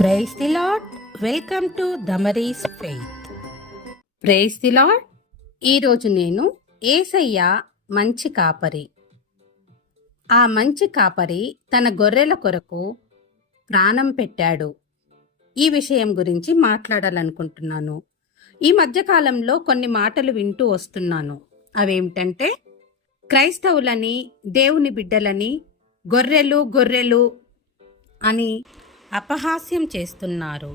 Praise the Lord. Welcome to Damaris faith. Praise the Lord. ఈరోజు నేను యేసయ్య మంచి కాపరి, ఆ మంచి కాపరి తన గొర్రెల కొరకు ప్రాణం పెట్టాడు. ఈ విషయం గురించి మాట్లాడాలనుకుంటున్నాను. ఈ మధ్యకాలంలో కొన్ని మాటలు వింటూ వస్తున్నాను. అవేమిటంటే, క్రైస్తవులని, దేవుని బిడ్డలని గొర్రెలు గొర్రెలు అని అపహాస్యం చేస్తున్నారు.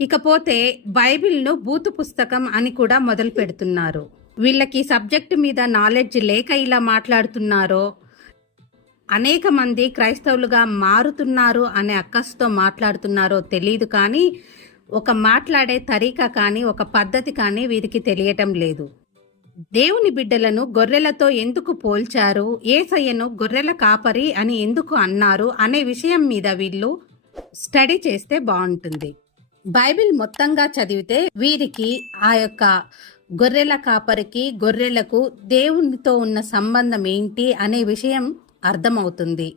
ఇకపోతే బైబిల్ను బూతు పుస్తకం అని కూడా మొదలు పెడుతున్నారు. వీళ్ళకి సబ్జెక్టు మీద నాలెడ్జ్ లేక ఇలా మాట్లాడుతున్నారో, అనేక మంది క్రైస్తవులుగా మారుతున్నారు అనే అక్కసుతో మాట్లాడుతున్నారో తెలియదు. కానీ ఒక మాట్లాడే తరీకా కానీ ఒక పద్ధతి కానీ వీరికి తెలియటం లేదు. దేవుని బిడ్డలను గొర్రెలతో ఎందుకు పోల్చారు, యేసయ్యను గొర్రెల కాపరి అని ఎందుకు అన్నారు అనే విషయం మీద వీళ్ళు స్టడీ చేస్తే బాగుంటుంది. బైబిల్ మొత్తంగా చదివితే వీరికి ఆ యొక్క గొర్రెల కాపరికి, గొర్రెలకు దేవునితో ఉన్న సంబంధం ఏంటి అనే విషయం అర్థమవుతుంది.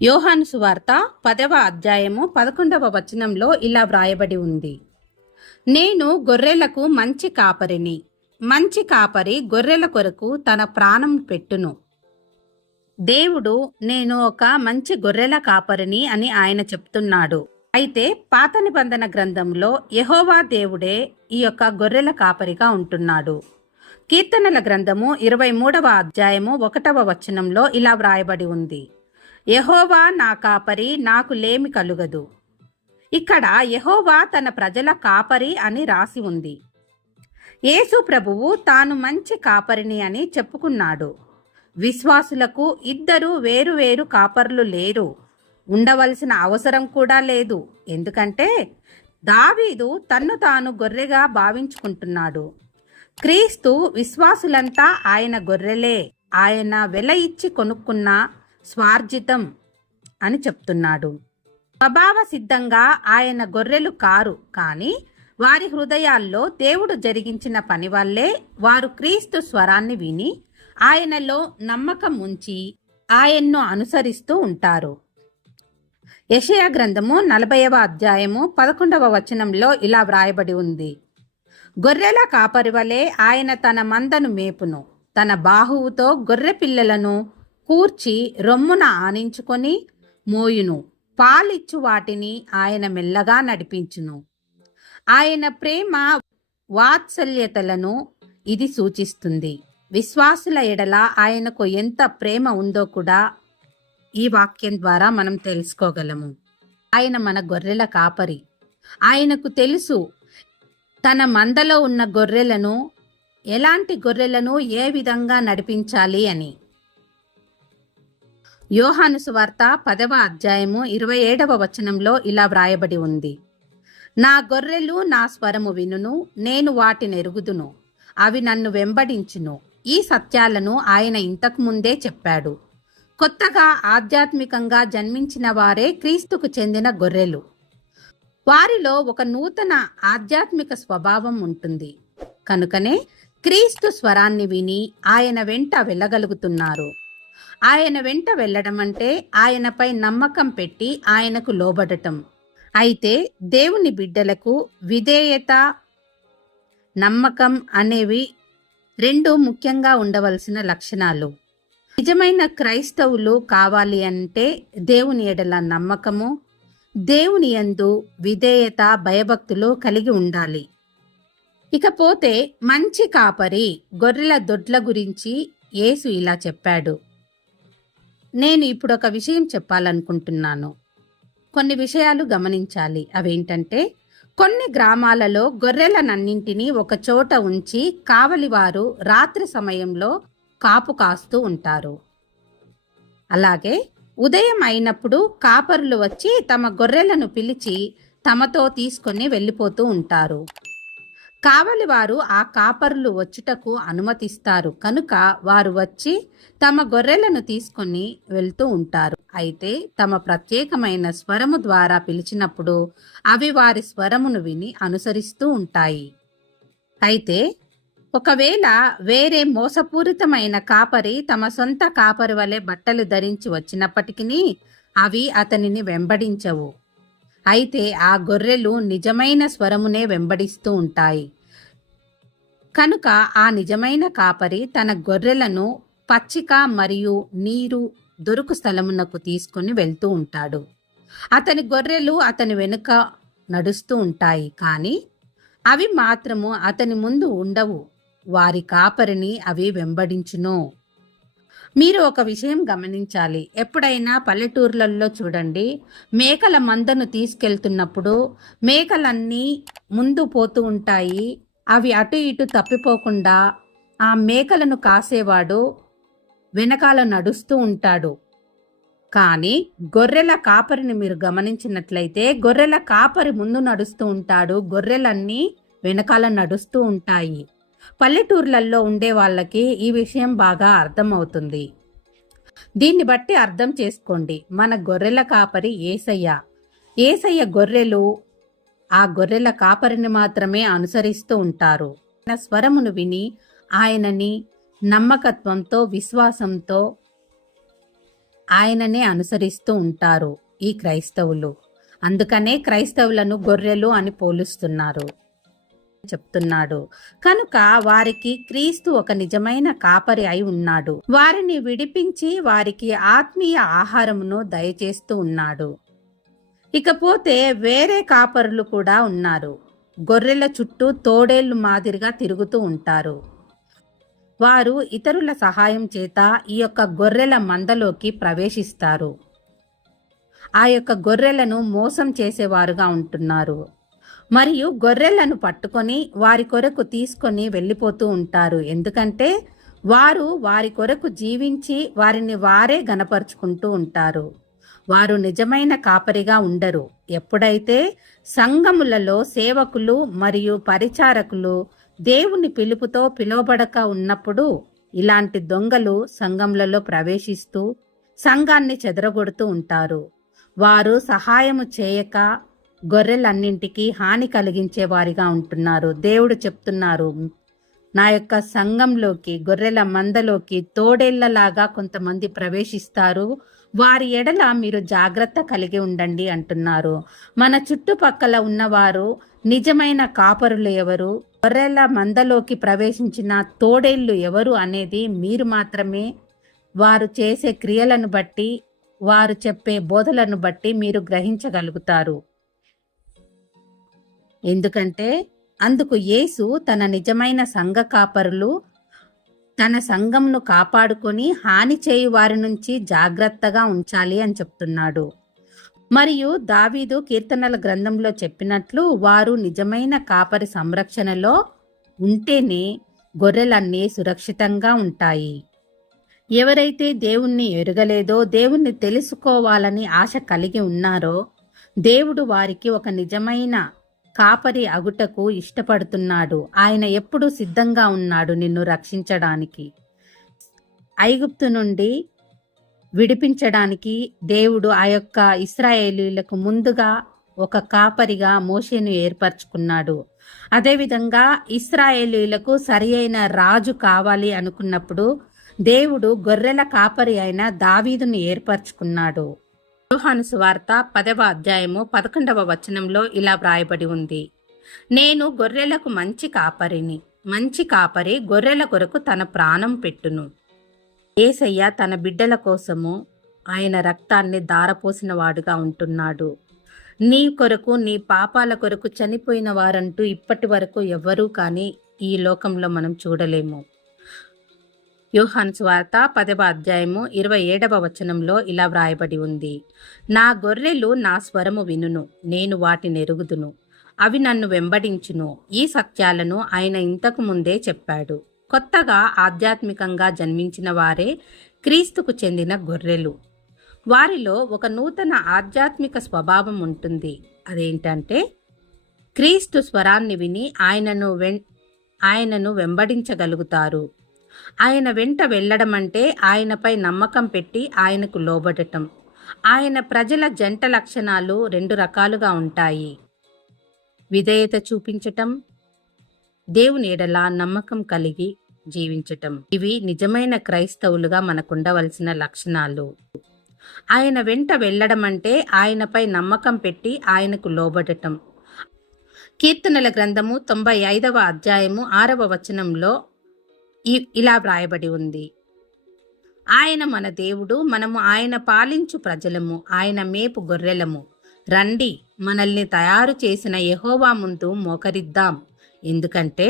యోహాను సువార్త 10వ అధ్యాయము 11వ వచనంలో ఇలా వ్రాయబడి ఉంది: నేను గొర్రెలకు మంచి కాపరిని, మంచి కాపరి గొర్రెల కొరకు తన ప్రాణం పెట్టును. దేవుడు నేను ఒక మంచి గొర్రెల కాపరిని అని ఆయన చెప్తున్నాడు. అయితే పాత నిబంధన గ్రంథంలో యెహోవా దేవుడే ఈ యొక్క గొర్రెల కాపరిగా ఉంటున్నాడు. కీర్తనల గ్రంథము 23వ అధ్యాయము 1వ వచనంలో ఇలా వ్రాయబడి ఉంది: యెహోవా నా కాపరి, నాకు లేమి కలుగదు. ఇక్కడ యెహోవా తన ప్రజల కాపరి అని రాసి ఉంది. యేసు ప్రభువు తాను మంచి కాపరిని అని చెప్పుకున్నాడు. విశ్వాసులకు ఇద్దరు వేరు కాపర్లు లేరు, ఉండవలసిన అవసరం కూడా లేదు. ఎందుకంటే దావీదు తన్ను తాను గొర్రెగా భావించుకుంటున్నాడు. క్రీస్తు విశ్వాసులంతా ఆయన గొర్రెలే, ఆయన వెల ఇచ్చి కొనుక్కున్న స్వార్జితం అని చెప్తున్నాడు. స్వభావ సిద్ధంగా ఆయన గొర్రెలు కారు, కానీ వారి హృదయాల్లో దేవుడు జరిగించిన పని వల్లే వారు క్రీస్తు స్వరాన్ని విని ఆయనలో నమ్మకం ఉంచి ఆయన్ను అనుసరిస్తూ ఉంటారు. యెషయా గ్రంథము 40వ అధ్యాయము 11వ వచనంలో ఇలా వ్రాయబడి ఉంది: గొర్రెల కాపరి వలె ఆయన తన మందను మేపును, తన బాహువుతో గొర్రె పిల్లలను కూర్చి రొమ్మున ఆనించుకొని మోయును, పాలిచ్చు వాటిని ఆయన మెల్లగా నడిపించును. ఆయన ప్రేమ వాత్సల్యతలను ఇది సూచిస్తుంది. విశ్వాసుల ఎడల ఆయనకు ఎంత ప్రేమ ఉందో కూడా ఈ వాక్యం ద్వారా మనం తెలుసుకోగలము. ఆయన మన గొర్రెల కాపరి. ఆయనకు తెలుసు తన మందలో ఉన్న గొర్రెలను, ఎలాంటి గొర్రెలను ఏ విధంగా నడిపించాలి అని. యోహాను సువార్త 10వ అధ్యాయము 27వ వచనంలో ఇలా వ్రాయబడి ఉంది: నా గొర్రెలు నా స్వరము వినును, నేను వాటిని ఎరుగుదును, అవి నన్ను వెంబడించును. ఈ సత్యాలను ఆయన ఇంతకు ముందే చెప్పాడు. కొత్తగా ఆధ్యాత్మికంగా జన్మించిన వారే క్రీస్తుకు చెందిన గొర్రెలు. వారిలో ఒక నూతన ఆధ్యాత్మిక స్వభావం ఉంటుంది. కనుకనే క్రీస్తు స్వరాన్ని విని ఆయన వెంట వెళ్ళగలుగుతున్నారు. ఆయన వెంట వెళ్ళడం అంటే ఆయనపై నమ్మకం పెట్టి ఆయనకు లోబడటం. అయితే దేవుని బిడ్డలకు విధేయత, నమ్మకం అనేవి రెండు ముఖ్యంగా ఉండవలసిన లక్షణాలు. నిజమైన క్రైస్తవులు కావాలి అంటే దేవుని ఎడల నమ్మకము, దేవుని యందు విధేయత, భయభక్తులు కలిగి ఉండాలి. ఇకపోతే మంచి కాపరి, గొర్రెల దొడ్ల గురించి యేసు ఇలా చెప్పాడు. నేను ఇప్పుడు ఒక విషయం చెప్పాలనుకుంటున్నాను. కొన్ని విషయాలు గమనించాలి. అవేంటంటే, కొన్ని గ్రామాలలో గొర్రెలనన్నింటినీ ఒక చోట ఉంచి కావలివారు రాత్రి సమయంలో కాపు కాస్తూ ఉంటారు. అలాగే ఉదయం అయినప్పుడు కాపరులు వచ్చి తమ గొర్రెలను పిలిచి తమతో తీసుకొని వెళ్ళిపోతూ ఉంటారు. కావలివారు ఆ కాపరులు వచ్చుటకు అనుమతిస్తారు కనుక వారు వచ్చి తమ గొర్రెలను తీసుకొని వెళ్తూ ఉంటారు. అయితే తమ ప్రత్యేకమైన స్వరము ద్వారా పిలిచినప్పుడు అవి వారి స్వరమును విని అనుసరిస్తూ ఉంటాయి. అయితే ఒకవేళ వేరే మోసపూరితమైన కాపరి తమ సొంత కాపరి వలె బట్టలు ధరించి వచ్చినప్పటికీ అవి అతనిని వెంబడించవు. అయితే ఆ గొర్రెలు నిజమైన స్వరమునే వెంబడిస్తూ ఉంటాయి. కనుక ఆ నిజమైన కాపరి తన గొర్రెలను పచ్చిక మరియు నీరు దొరుకు స్థలమునకు తీసుకుని వెళ్తూ ఉంటాడు. అతని గొర్రెలు అతని వెనుక నడుస్తూ ఉంటాయి, కానీ అవి మాత్రము అతని ముందు ఉండవు. వారి కాపరిని అవి వెంబడించును. మీరు ఒక విషయం గమనించాలి. ఎప్పుడైనా పల్లెటూర్లలో చూడండి, మేకల మందను తీసుకెళ్తున్నప్పుడు మేకలన్నీ ముందు పోతూ ఉంటాయి. అవి అటు ఇటు తప్పిపోకుండా ఆ మేకలను కాసేవాడు వెనకాల నడుస్తూ ఉంటాడు. కానీ గొర్రెల కాపరిని మీరు గమనించినట్లయితే గొర్రెల కాపరి ముందు నడుస్తూ ఉంటాడు, గొర్రెలన్నీ వెనకాల నడుస్తూ ఉంటాయి. పల్లెటూర్లలో ఉండే వాళ్ళకి ఈ విషయం బాగా అర్థమవుతుంది. దీన్ని బట్టి అర్థం చేసుకోండి, మన గొర్రెల కాపరి యేసయ్య. యేసయ్య గొర్రెలు ఆ గొర్రెల కాపరిని మాత్రమే అనుసరిస్తూ ఉంటారు. ఆయన స్వరమును విని ఆయనని నమ్మకత్వంతో, విశ్వాసంతో ఆయననే అనుసరిస్తూ ఉంటారు ఈ క్రైస్తవులు. అందుకనే క్రైస్తవులను గొర్రెలు అని పోలుస్తున్నారు చెప్తున్నాడు. కనుక వారికి క్రీస్తు ఒక నిజమైన కాపరి అయి ఉన్నాడు. వారిని విడిపించి వారికి ఆత్మీయ ఆహారమును దయచేస్తూ ఉన్నాడు. ఇకపోతే వేరే కాపరులు కూడా ఉన్నారు. గొర్రెల చుట్టూ తోడేళ్లు మాదిరిగా తిరుగుతూ ఉంటారు. వారు ఇతరుల సహాయం చేత ఈ యొక్క గొర్రెల మందలోకి ప్రవేశిస్తారు. ఆ యొక్క గొర్రెలను మోసం చేసేవారుగా ఉంటున్నారు. మరియు గొర్రెలను పట్టుకొని వారి కొరకు తీసుకొని వెళ్ళిపోతూ ఉంటారు. ఎందుకంటే వారు వారి కొరకు జీవించి వారిని వారే గనపరుచుకుంటూ ఉంటారు. వారు నిజమైన కాపరిగా ఉండరు. ఎప్పుడైతే సంఘములలో సేవకులు మరియు పరిచారకులు దేవుని పిలుపుతో పిలువబడక ఉన్నప్పుడు ఇలాంటి దొంగలు సంఘములలో ప్రవేశిస్తూ సంఘాన్ని చెదరగొడుతూ ఉంటారు. వారు సహాయము చేయక గొర్రెలన్నింటికి హాని కలిగించే వారిగా ఉంటున్నారు. దేవుడు చెప్తున్నారు, నా యొక్క సంఘంలోకి, గొర్రెల మందలోకి తోడేళ్లలాగా కొంతమంది ప్రవేశిస్తారు. వారి ఎడల మీరు జాగ్రత్త కలిగి ఉండండి అంటున్నారు. మన చుట్టుపక్కల ఉన్నవారు నిజమైన కాపరులు ఎవరు, గొర్రెల మందలోకి ప్రవేశించిన తోడేళ్లు ఎవరు అనేది మీరు మాత్రమే వారు చేసే క్రియలను బట్టి, వారు చెప్పే బోధలను బట్టి మీరు గ్రహించగలుగుతారు. ఎందుకంటే అందుకు యేసు తన నిజమైన సంఘ కాపరులు తన సంఘంను కాపాడుకొని హాని చేయు వారి నుంచి జాగ్రత్తగా ఉంచాలి అని చెప్తున్నాడు. మరియు దావీదు కీర్తనల గ్రంథంలో చెప్పినట్లు వారు నిజమైన కాపరి సంరక్షణలో ఉంటేనే గొర్రెలన్నీ సురక్షితంగా ఉంటాయి. ఎవరైతే దేవుణ్ణి ఎరుగలేదో, దేవుణ్ణి తెలుసుకోవాలని ఆశ కలిగి ఉన్నారో, దేవుడు వారికి ఒక నిజమైన కాపరి అగుటకు ఇష్టపడుతున్నాడు. ఆయన ఎప్పుడూ సిద్ధంగా ఉన్నాడు నిన్ను రక్షించడానికి. ఐగుప్తు నుండి విడిపించడానికి దేవుడు ఆ యొక్క ఇశ్రాయేలీయులకు ముందుగా ఒక కాపరిగా మోషేను ఏర్పరచుకున్నాడు. అదేవిధంగా ఇశ్రాయేలీయులకు సరి అయిన రాజు కావాలి అనుకున్నప్పుడు దేవుడు గొర్రెల కాపరి అయిన దావీదును ఏర్పరచుకున్నాడు. యోహాను సువార్త 10వ అధ్యాయము 11వ వచనంలో ఇలా వ్రాయబడి ఉంది, నేను గొర్రెలకు మంచి కాపరిని, మంచి కాపరి గొర్రెల కొరకు తన ప్రాణం పెట్టును. యేసయ్య తన బిడ్డల కోసము ఆయన రక్తాన్ని ధారపోసిన వాడుగా ఉంటున్నాడు. నీ కొరకు, నీ పాపాల కొరకు చనిపోయిన వారంటూ ఇప్పటి వరకు ఎవ్వరూ కానీ ఈ లోకంలో మనం చూడలేము. యోహాను సువార్త 10వ అధ్యాయము 27వ వచనంలో ఇలా వ్రాయబడి ఉంది, నా గొర్రెలు నా స్వరము వినును, నేను వాటిని ఎరుగుదును, అవి నన్ను వెంబడించును. ఈ సత్యాలను ఆయన ఇంతకు ముందే చెప్పాడు. కొత్తగా ఆధ్యాత్మికంగా జన్మించిన వారే క్రీస్తుకు చెందిన గొర్రెలు. వారిలో ఒక నూతన ఆధ్యాత్మిక స్వభావం ఉంటుంది. అదేంటంటే క్రీస్తు స్వరాన్ని విని ఆయనను వెంబడించగలుగుతారు. ఆయన వెంట వెళ్ళడం అంటే ఆయనపై నమ్మకం పెట్టి ఆయనకు లోబడటం. ఆయన ప్రజల జంట లక్షణాలు 2 రకాలుగా ఉంటాయి. విధేయత చూపించటం, దేవుని ఎడల నమ్మకం కలిగి జీవించటం. ఇవి నిజమైన క్రైస్తవులుగా మనకుండవలసిన లక్షణాలు. ఆయన వెంట వెళ్ళడం అంటే ఆయనపై నమ్మకం పెట్టి ఆయనకు లోబడటం. కీర్తనల గ్రంథము 95వ అధ్యాయము 6వ వచనంలో ఇలా వ్రాయబడి ఉంది. ఆయన మన దేవుడు, మనము ఆయన పాలించు ప్రజలము, ఆయన మేపు గొర్రెలము. రండి, మనల్ని తయారు చేసిన యెహోవా ముందు మోకరిద్దాం. ఎందుకంటే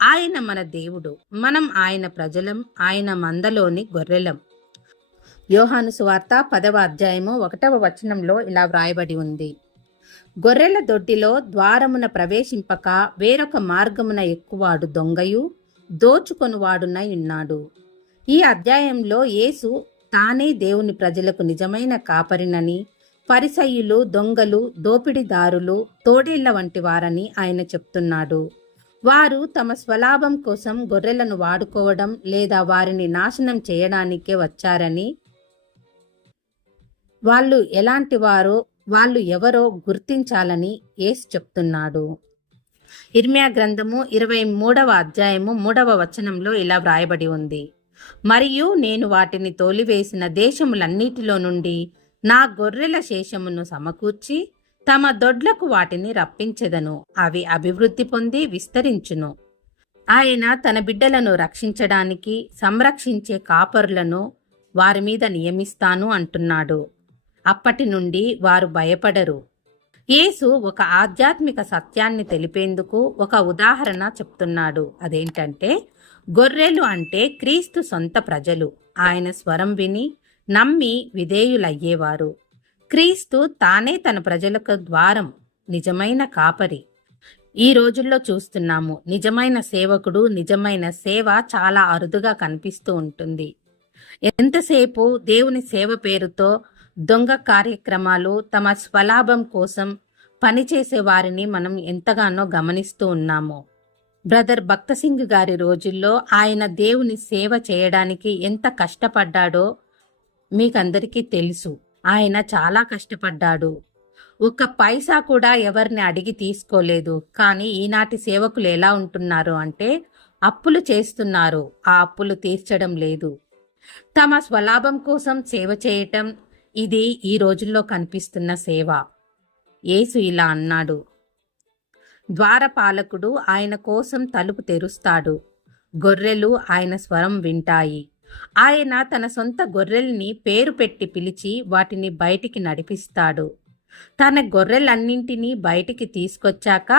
ఆయన మన దేవుడు, మనం ఆయన ప్రజలం, ఆయన మందలోని గొర్రెలం. యోహాను సువార్త 10వ అధ్యాయము 1వ వచనంలో ఇలా వ్రాయబడి ఉంది. గొర్రెల దొడ్డిలో ద్వారమున ప్రవేశింపక వేరొక మార్గమున ఎక్కువాడు దొంగయు దోచుకొనువాడునై ఉన్నాడు. ఈ అధ్యాయంలో యేసు తానే దేవుని ప్రజలకు నిజమైన కాపరినని, పరిసయ్యులు దొంగలు, దోపిడిదారులు, తోడేళ్ల వంటి వారని ఆయన చెప్తున్నాడు. వారు తమ స్వలాభం కోసం గొర్రెలను వాడుకోవడం లేదా వారిని నాశనం చేయడానికే వచ్చారని, వాళ్ళు ఎలాంటి వారో, వాళ్ళు ఎవరో గుర్తించాలని యేసు చెప్తున్నాడు. ఇర్మియా గ్రంథము 23వ అధ్యాయము 3వ వచనంలో ఇలా వ్రాయబడి ఉంది. మరియు నేను వాటిని తోలివేసిన దేశములన్నిటిలో నుండి నా గొర్రెల శేషమును సమకూర్చి తమ దొడ్లకు వాటిని రప్పించెదను. అవి అభివృద్ధి పొంది విస్తరించును. ఆయన తన బిడ్డలను రక్షించడానికి సంరక్షించే కాపరులను వారి మీద నియమిస్తాను అంటున్నాడు. అప్పటి నుండి వారు భయపడరు. యేసు ఒక ఆధ్యాత్మిక సత్యాన్ని తెలిపేందుకు ఒక ఉదాహరణ చెప్తున్నాడు. అదేంటంటే, గొర్రెలు అంటే క్రీస్తు సొంత ప్రజలు, ఆయన స్వరం విని నమ్మి విధేయులయ్యేవారు. క్రీస్తు తానే తన ప్రజలకు ద్వారం, నిజమైన కాపరి. ఈ రోజుల్లో చూస్తున్నాము, నిజమైన సేవకుడు, నిజమైన సేవ చాలా అరుదుగా కనిపిస్తూ ఉంటుంది. ఎంతసేపు దేవుని సేవ పేరుతో దొంగ కార్యక్రమాలు, తమ స్వలాభం కోసం పనిచేసే వారిని మనం ఎంతగానో గమనిస్తూ ఉన్నాము. బ్రదర్ భక్త సింగ్ గారి రోజుల్లో ఆయన దేవుని సేవ చేయడానికి ఎంత కష్టపడ్డాడో మీకందరికీ తెలుసు. ఆయన చాలా కష్టపడ్డాడు. ఒక్క పైసా కూడా ఎవరిని అడిగి తీసుకోలేదు. కానీ ఈనాటి సేవకులు ఎలా ఉంటున్నారు అంటే, అప్పులు చేస్తున్నారు, ఆ అప్పులు తీర్చడం లేదు. తమ స్వలాభం కోసం సేవ చేయటం, ఇది ఈ రోజుల్లో కనిపిస్తున్న సేవ. యేసు ఇలా అన్నాడు, ద్వారపాలకుడు ఆయన కోసం తలుపు తెరుస్తాడు. గొర్రెలు ఆయన స్వరం వింటాయి. ఆయన తన సొంత గొర్రెల్ని పేరు పెట్టి పిలిచి వాటిని బయటికి నడిపిస్తాడు. తన గొర్రెలన్నింటినీ బయటికి తీసుకొచ్చాక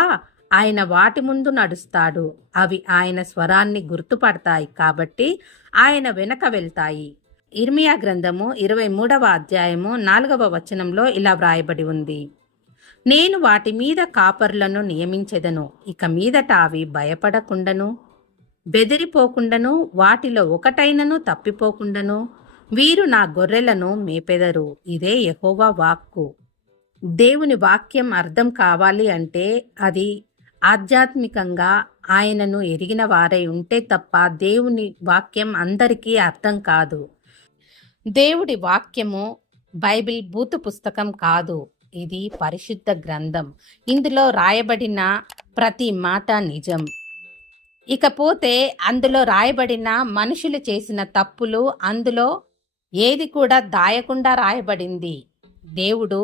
ఆయన వాటి ముందు నడుస్తాడు. అవి ఆయన స్వరాన్ని గుర్తుపడతాయి కాబట్టి ఆయన వెనక వెళ్తాయి. ఇర్మియా గ్రంథము 23వ అధ్యాయము 4వ వచనంలో ఇలా వ్రాయబడి ఉంది. నేను వాటి మీద కాపరులను నియమించెదను. ఇక మీదట అవి భయపడకుండాను, బెదిరిపోకుండాను, వాటిలో ఒకటైనను తప్పిపోకుండాను వీరు నా గొర్రెలను మేపెదరు. ఇదే యెహోవా వాక్కు. దేవుని వాక్యం అర్థం కావాలి అంటే అది ఆధ్యాత్మికంగా ఆయనను ఎరిగిన వారై ఉంటే తప్ప దేవుని వాక్యం అందరికీ అర్థం కాదు. దేవుడి వాక్యము బైబిల్ బూతు పుస్తకం కాదు, ఇది పరిశుద్ధ గ్రంథం. ఇందులో రాయబడిన ప్రతి మాట నిజం. ఇకపోతే అందులో రాయబడిన మనుషులు చేసిన తప్పులు, అందులో ఏది కూడా దాయకుండా రాయబడింది. దేవుడు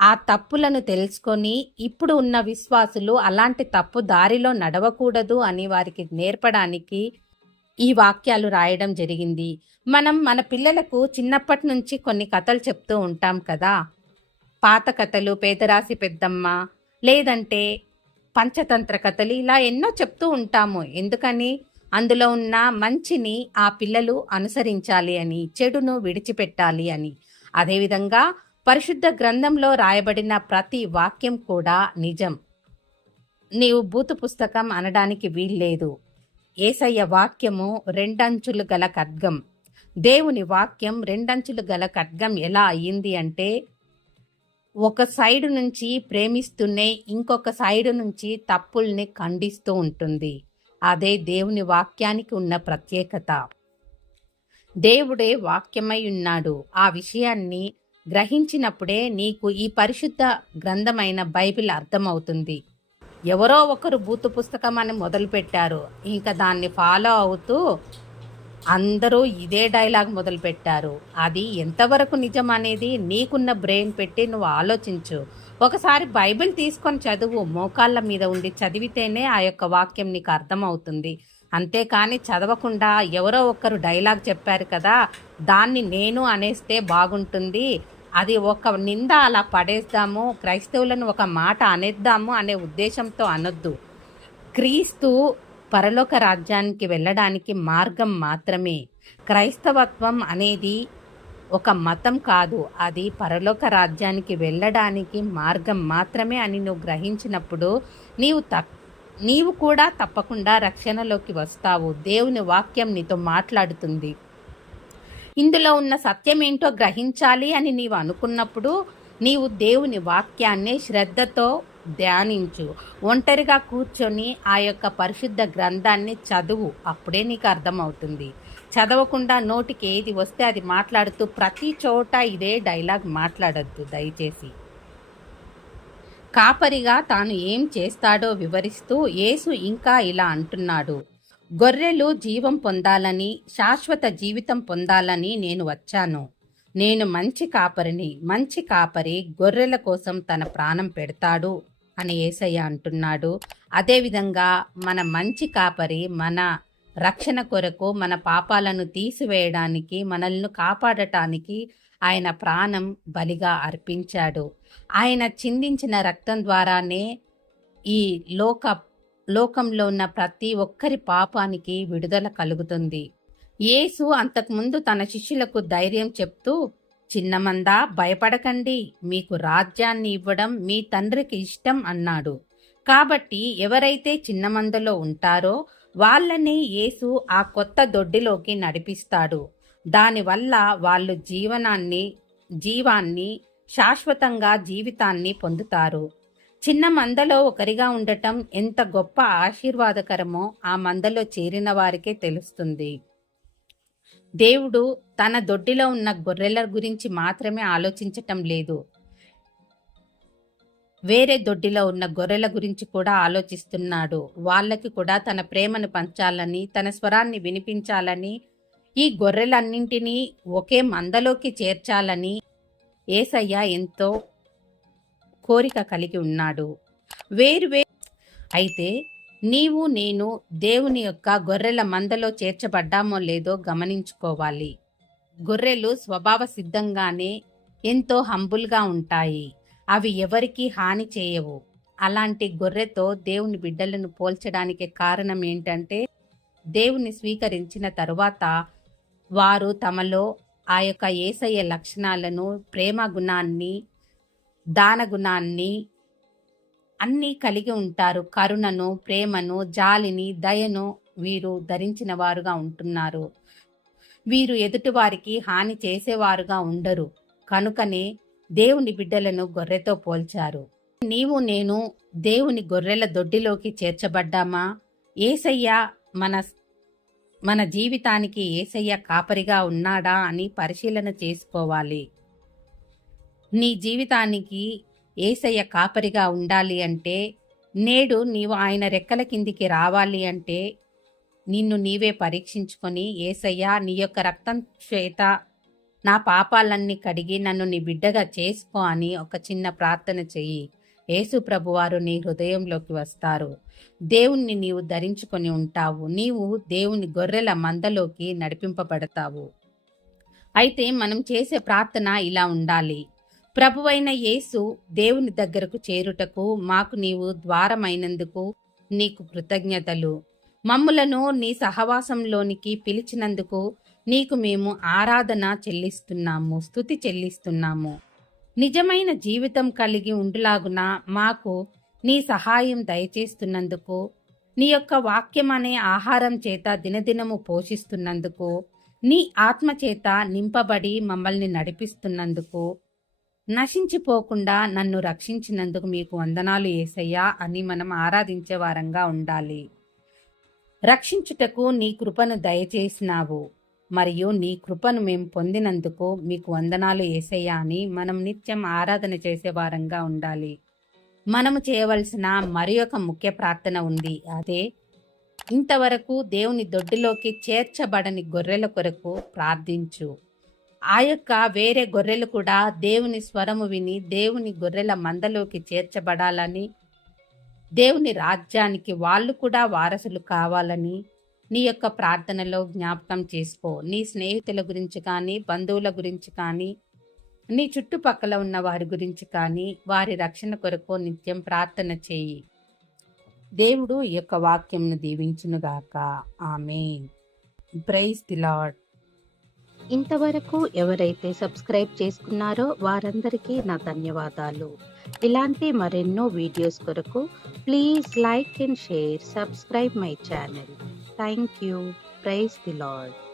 ఆ తప్పులను తెలుసుకొని ఇప్పుడు ఉన్న విశ్వాసులు అలాంటి తప్పు దారిలో నడవకూడదు అని వారికి నేర్పడానికి ఈ వాక్యాలు రాయడం జరిగింది. మనం మన పిల్లలకు చిన్నప్పటి నుంచి కొన్ని కథలు చెప్తూ ఉంటాం కదా. పాత కథలు, పేదరాశి పెద్దమ్మ, లేదంటే పంచతంత్ర కథలు, ఇలా ఎన్నో చెప్తూ ఉంటాము. ఎందుకని? అందులో ఉన్న మంచిని ఆ పిల్లలు అనుసరించాలి అని, చెడును విడిచిపెట్టాలి అని. అదేవిధంగా పరిశుద్ధ గ్రంథంలో రాయబడిన ప్రతి వాక్యం కూడా నిజం. నీవు బూతు పుస్తకం అనడానికి వీల్లేదు. యేసయ్య వాక్యము రెండంచులు గల ఖడ్గం. దేవుని వాక్యం రెండంచులు గల ఖడ్గం ఎలా అయ్యింది అంటే, ఒక సైడు నుంచి ప్రేమిస్తూనే ఇంకొక సైడు నుంచి తప్పుల్ని ఖండిస్తూ ఉంటుంది. అదే దేవుని వాక్యానికి ఉన్న ప్రత్యేకత. దేవుడే వాక్యమై ఉన్నాడు. ఆ విషయాన్ని గ్రహించినప్పుడే నీకు ఈ పరిశుద్ధ గ్రంథమైన బైబిల్ అర్థమవుతుంది. ఎవరో ఒకరు బూతు పుస్తకం అని మొదలుపెట్టారు, ఇంకా దాన్ని ఫాలో అవుతూ అందరూ ఇదే డైలాగ్ మొదలుపెట్టారు. అది ఎంతవరకు నిజం అనేది నీకున్న బ్రెయిన్ పెట్టి నువ్వు ఆలోచించు. ఒకసారి బైబిల్ తీసుకొని చదువు. మోకాళ్ళ మీద ఉండి చదివితేనే ఆ యొక్క వాక్యం నీకు అర్థమవుతుంది. అంతేకాని చదవకుండా ఎవరో ఒకరు డైలాగ్ చెప్పారు కదా, దాన్ని నేను అనేస్తే బాగుంటుంది. అది ఒక నింద అలా పడేద్దాము, క్రైస్తవులను ఒక మాట అనేద్దాము అనే ఉద్దేశంతో అనొద్దు. క్రీస్తు పరలోక రాజ్యానికి వెళ్ళడానికి మార్గం మాత్రమే. క్రైస్తవత్వం అనేది ఒక మతం కాదు, అది పరలోక రాజ్యానికి వెళ్ళడానికి మార్గం మాత్రమే అని నువ్వు గ్రహించినప్పుడు నీవు కూడా తప్పకుండా రక్షణలోకి వస్తావు. దేవుని వాక్యం నీతో మాట్లాడుతుంది. ఇందులో ఉన్న సత్యం ఏంటో గ్రహించాలి అని నీవు అనుకున్నప్పుడు నీవు దేవుని వాక్యాన్ని శ్రద్ధతో ధ్యానించు. ఒంటరిగా కూర్చొని ఆ యొక్క పరిశుద్ధ గ్రంథాన్ని చదువు. అప్పుడే నీకు అర్థమవుతుంది. చదవకుండా నోటికి ఏది వస్తే అది మాట్లాడుతూ ప్రతి చోట ఇదే డైలాగ్ మాట్లాడద్దు దయచేసి. కాపరిగా తాను ఏం చేస్తాడో వివరిస్తూ యేసు ఇంకా ఇలా అంటున్నాడు, గొర్రెలు జీవం పొందాలని, శాశ్వత జీవితం పొందాలని నేను వచ్చాను. నేను మంచి కాపరిని. మంచి కాపరి గొర్రెల కోసం తన ప్రాణం పెడతాడు అని యేసయ్య అంటున్నాడు. అదేవిధంగా మన మంచి కాపరి మన రక్షణ కొరకు, మన పాపాలను తీసివేయడానికి, మనల్ని కాపాడటానికి ఆయన ప్రాణం బలిగా అర్పించాడు. ఆయన చిందించిన రక్తం ద్వారానే ఈ లోకంలో ఉన్న ప్రతి ఒక్కరి పాపానికి విడుదల కలుగుతుంది. యేసు అంతకుముందు తన శిష్యులకు ధైర్యం చెప్తూ, చిన్నమందా భయపడకండి, మీకు రాజ్యాన్ని ఇవ్వడం మీ తండ్రికి ఇష్టం అన్నాడు. కాబట్టి ఎవరైతే చిన్నమందలో ఉంటారో వాళ్ళని యేసు ఆ కొత్త దొడ్డిలోకి నడిపిస్తాడు. దానివల్ల వాళ్ళు జీవాన్ని శాశ్వతంగా జీవితాన్ని పొందుతారు. చిన్న మందలో ఒకరిగా ఉండటం ఎంత గొప్ప ఆశీర్వాదకరమో ఆ మందలో చేరిన వారికే తెలుస్తుంది. దేవుడు తన దొడ్డిలో ఉన్న గొర్రెల గురించి మాత్రమే ఆలోచించటం లేదు, వేరే దొడ్డిలో ఉన్న గొర్రెల గురించి కూడా ఆలోచిస్తున్నాడు. వాళ్ళకి కూడా తన ప్రేమను పంచాలని, తన స్వరాన్ని వినిపించాలని, ఈ గొర్రెలన్నింటినీ ఒకే మందలోకి చేర్చాలని యేసయ్య ఎంతో కోరిక కలిగి ఉన్నాడు. అయితే నీవు నేను దేవుని యొక్క గొర్రెల మందలో చేర్చబడ్డామో లేదో గమనించుకోవాలి. గొర్రెలు స్వభావ సిద్ధంగానే ఎంతో హంబుల్గా ఉంటాయి. అవి ఎవరికీ హాని చేయవు. అలాంటి గొర్రెతో దేవుని బిడ్డలను పోల్చడానికి కారణం ఏంటంటే, దేవుని స్వీకరించిన తరువాత వారు తమలో ఆ యొక్క యేసయ్య లక్షణాలను, ప్రేమ గుణాన్ని, దాన గుణాన్ని అన్నీ కలిగి ఉంటారు. కరుణను, ప్రేమను, జాలిని, దయను వీరు ధరించిన వారుగా ఉంటున్నారు. వీరు ఎదుటివారికి హాని చేసేవారుగా ఉండరు. కనుకనే దేవుని బిడ్డలను గొర్రెతో పోల్చారు. నీవు నేను దేవుని గొర్రెల దొడ్డిలోకి చేర్చబడ్డామా? యేసయ్య మన జీవితానికి యేసయ్య కాపరిగా ఉన్నాడా అని పరిశీలన చేసుకోవాలి. నీ జీవితానికి యేసయ్య కాపరిగా ఉండాలి అంటే, నేడు నీవు ఆయన రెక్కల కిందికి రావాలి అంటే నిన్ను నీవే పరీక్షించుకొని, యేసయ్య నీ యొక్క రక్తం చేత నా పాపాలన్నీ కడిగి నన్ను నీ బిడ్డగా చేసుకో అని ఒక చిన్న ప్రార్థన చెయ్యి. యేసు ప్రభువారు నీ హృదయంలోకి వస్తారు. దేవుణ్ణి నీవు ధరించుకొని ఉంటావు. నీవు దేవుని గొర్రెల మందలోకి నడిపింపబడతావు. అయితే మనం చేసే ప్రార్థన ఇలా ఉండాలి. ప్రభువైన యేసు, దేవుని దగ్గరకు చేరుటకు మాకు నీవు ద్వారమైనందుకు నీకు కృతజ్ఞతలు. మమ్ములను నీ సహవాసంలోనికి పిలిచినందుకు నీకు మేము ఆరాధన చెల్లిస్తున్నాము, స్తుతి చెల్లిస్తున్నాము. నిజమైన జీవితం కలిగి ఉండులాగున మాకు నీ సహాయం దయచేస్తున్నందుకు, నీ యొక్క వాక్యం అనే ఆహారం చేత దినదినము పోషిస్తున్నందుకు, నీ ఆత్మ చేత నింపబడి మమ్మల్ని నడిపిస్తున్నందుకు, నశించిపోకుండా నన్ను రక్షించినందుకు మీకు వందనాలు యేసయ్యా అని మనం ఆరాధించే వారంగా ఉండాలి. రక్షించుటకు నీ కృపను దయచేసినావు, మరియు నీ కృపను మేము పొందినందుకు మీకు వందనాలు యేసయ్యా అని మనం నిత్యం ఆరాధన చేసే వారంగా ఉండాలి. మనము చేయవలసిన మరి ఒక ముఖ్య ప్రార్థన ఉంది. అదే ఇంతవరకు దేవుని దొడ్డిలోకి చేర్చబడని గొర్రెల కొరకు ప్రార్థించు. ఆ యొక్క వేరే గొర్రెలు కూడా దేవుని స్వరము విని దేవుని గొర్రెల మందలోకి చేర్చబడాలని, దేవుని రాజ్యానికి వాళ్ళు కూడా వారసులు కావాలని నీ యొక్క ప్రార్థనలో జ్ఞాపకం చేసుకో. నీ స్నేహితుల గురించి కానీ, బంధువుల గురించి కానీ, నీ చుట్టుపక్కల ఉన్న వారి గురించి కానీ, వారి రక్షణ కొరకు నిత్యం ప్రార్థన చేయి. దేవుడు ఈ యొక్క వాక్యంను దీవించునుగాక. ఆమేన్. Praise the lord. ఇంతవరకు ఎవరైతే సబ్స్క్రైబ్ చేసుకున్నారో వారందరికీ నా ధన్యవాదాలు. ఇలాంటి మరెన్నో వీడియోస్ కొరకు please like and share, subscribe my channel. Thank you. Praise the lord.